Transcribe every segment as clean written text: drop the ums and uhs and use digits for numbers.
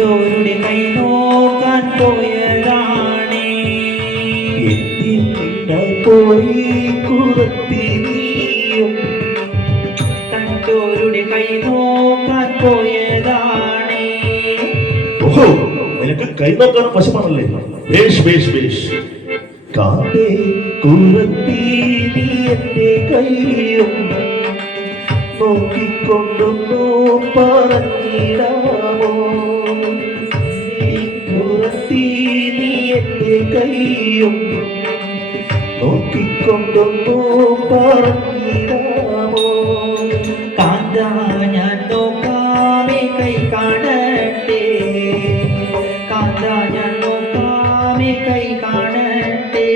കണ്ടോരുടെ കൈ നോക്കാൻ പോയതാണേ. പോയി കുറത്തി നീയും കണ്ടോരുടെ കൈ നോക്കാൻ പോയതാണേ. ഓഹോ, നിനക്ക് കൈ നോക്കാനും വശമാണല്ലേ. ബേഷ് ബേഷ് ബേഷ്. കാത്തേ കുറത്തി നീ എന്റെ കൈയും നോക്കിക്കൊണ്ടൊന്നു പറഞ്ഞിടാമോ. കുറത്തി നീ എന്റെ കൈയും നോക്കിക്കൊണ്ടൊന്നു പറഞ്ഞിടാമോ. കാന്താ ഞാൻ നോക്കാമേ കൈ കാണട്ടെ. കാന്താ ഞാൻ നോക്കാമേ കൈ കാണട്ടെ.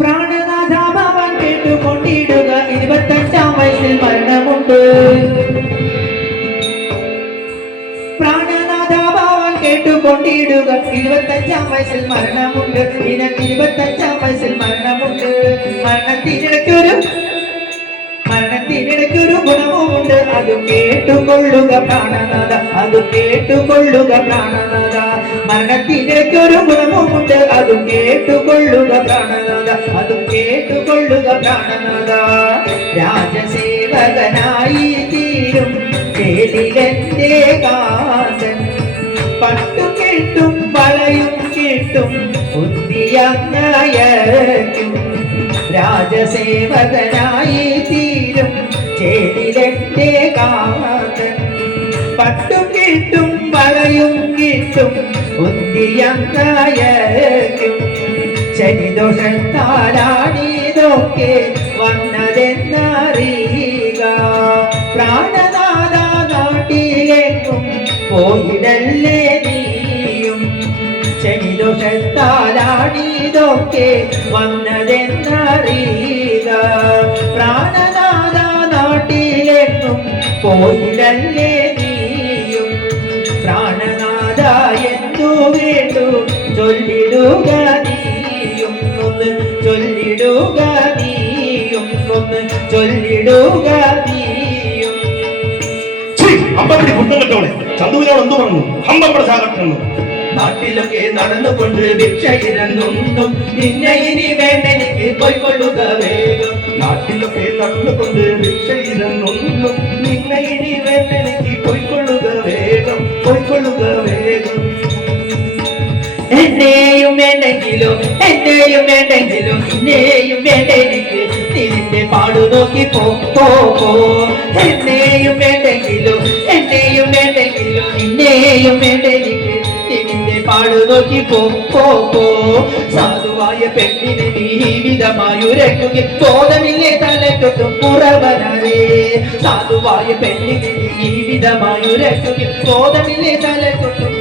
പ്രാണനാഥ ഭവൻ കേട്ടുകൊണ്ടിടുക. 25-ാം വയസ്സിൽ മരണമുണ്ട്. പ്രാണനാഥ ഭവൻ കേട്ടുകൊണ്ടിടുക. 25-ാം വയസ്സിൽ മരണമുണ്ട്. നിനക്ക് 25-ാം വയസ്സിൽ മരണമുണ്ട്. മരണത്തിനിടയ്ക്കൊരു ഗുണവുമുണ്ട്. അത് കേട്ടുകൊള്ളുക പ്രാണനാഥ. അത് കേട്ടുകൊള്ളുക പ്രാണനാഥ. മരണത്തിനിടയ്ക്കൊരു ഗുണവുമുണ്ട്. അത് കേട്ടുകൊള്ളുക പ്രാണനാഥ. അത് കേട്ടുകൊള്ളുക പ്രാണനാഥ. രാജസേവകനായി തീരും കേളിലെന്റെ കാന്തൻ. പട്ടു കേട്ടും വളയും കേട്ടും ബുദ്ധിയങ്ങയക്കും. രാജസേവകനായി തീരും ചേലിലെന്റെ കാന്തൻ. പട്ടും കിട്ടും വളയും കിട്ടും ബുദ്ധിയങ്ങയക്കും. ശനിദോഷത്താലാണിതൊക്കെ വന്നതെന്നറിയുക. പ്രാണനാഥ നാട്ടിലേക്കും പോയിടല്ലേ നീയും. ശനിദോഷത്താലാണിതൊക്കെ വന്നതെന്നറിയുക. പ്രാണനാഥ നാട്ടിലേക്കും പോയിടല്ലേ നീയും. പ്രാണനാഥ എന്തു വേണ്ടു ചൊല്ലിടുക നീയും. ഒന്ന് ചൊല്ലിടുക നീയും. ഒന്ന് ചൊല്ലിടുക നീയും. അമ്പത്തി കുട്ടം കെട്ടോളെ ചന്തുവിനോട് എന്തു പറഞ്ഞു? അമ്പപ്പട ചാകട്ടെന്നു. നാട്ടിലൊക്കെ നടന്നുകൊണ്ട് ഭിക്ഷ ഇരന്നുണ്ടും. നിന്നെ ഇനി വേണ്ടെനിക്ക് പോയിക്കൊള്ളുക വേഗം. നാട്ടിലൊക്കെ നടന്നുകൊണ്ട് ഭിക്ഷ ഇരന്നുണ്ടും. നിന്നെ ഇനി വേണ്ടെനിക്ക് പോയിക്കൊള്ളുക വേഗം. പോയിക്കൊള്ളുക വേഗം. എന്നെയും വേണ്ടെങ്കിലും നിന്നെയും വേണ്ടെനിക്ക്. നിന്റെ പാട് പാടു നോക്കി പോ പോ പോ എന്നെയും വേണ്ടെങ്കിലും നിന്നെയും വേണ്ടെനിക്ക് നിന്റെ പാടു നോക്കി പോ പോ പോ സാധുവായ പെണ്ണിന് ജീവിതമായുരക്കുകയും ബോധമില്ലേ തലക്കൊട്ടും കുറവനാരേ സാധുവായ പെണ്ണിന് ജീവിതമായുരക്കുകയും ബോധമില്ലേ തലക്കൊട്ടും